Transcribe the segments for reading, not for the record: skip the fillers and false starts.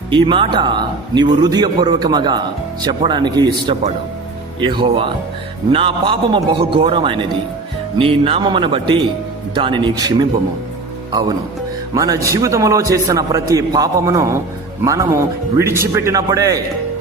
ఈ మాట నీవు హృదయపూర్వకముగా చెప్పడానికి ఇష్టపడు. యెహోవా, నా పాపము బహుఘోరమైనది, నీ నామమును బట్టి దానిని క్షమింపుము. అవును, మన జీవితంలో చేసిన ప్రతి పాపమును మనము విడిచిపెట్టినప్పుడే,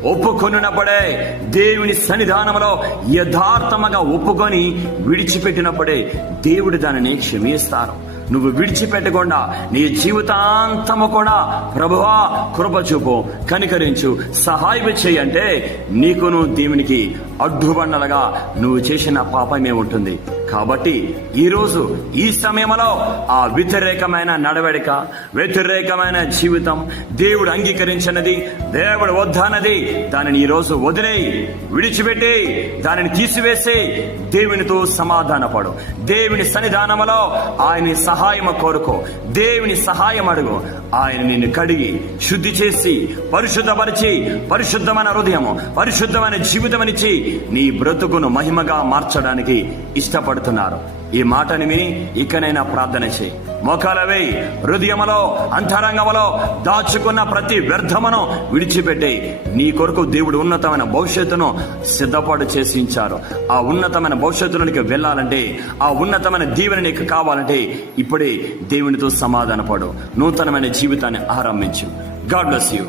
ఒప్పుకొనినప్పుడే, దేవుని సన్నిధానంలో యథార్థముగా ఒప్పుకొని విడిచిపెట్టినప్పుడే దేవుడు దానిని క్షమిస్తారు. నువ్వు విడిచిపెట్టకుండా నీ జీవితాంతము కూడా ప్రభువా కృప చూపు, కనికరించు, సహాయం చేయంటే నీకును దేవునికి అడ్డుబండలుగా నువ్వు చేసిన పాపమే ఉంటుంది. కాబట్టి ఈరోజు ఈ సమయంలో ఆ వ్యతిరేకమైన నడవడిక, వ్యతిరేకమైన జీవితం, దేవుడు అంగీకరించినది, దేవుడు వద్దన్నది, దానిని ఈరోజు వదిలేయి, విడిచిపెట్టి, దానిని తీసివేసి దేవునితో సమాధానపడు. దేవుని సన్నిధానములో ఆయన సహాయం కోరుకో, దేవుని సహాయం అడుగు. ఆయన నిన్ను కడిగి శుద్ధి చేసి పరిశుద్ధపరిచి పరిశుద్ధమైన హృదయము, పరిశుద్ధమైన జీవితమనిచ్చి నీ బ్రతుకును మహిమగా మార్చడానికి ఇష్టపడుతున్నారు. ఈ మాటని విని ఇకనైనా ప్రార్థన చేయి. మోకాలవై హృదయములో, అంతరంగములో దాచుకున్న ప్రతి వ్యర్థమును విడిచిపెట్టి నీ కొరకు దేవుడు ఉన్నతమైన భవిష్యత్తును సిద్ధపాటు చేసి ఉంచారు. ఆ ఉన్నతమైన భవిష్యత్తులోనికి వెళ్ళాలంటే, ఆ ఉన్నతమైన దీవెన నీకు కావాలంటే ఇప్పుడే దేవునితో సమాధానపడు, నూతనమైన జీవితాన్ని ఆరంభించు. God bless you.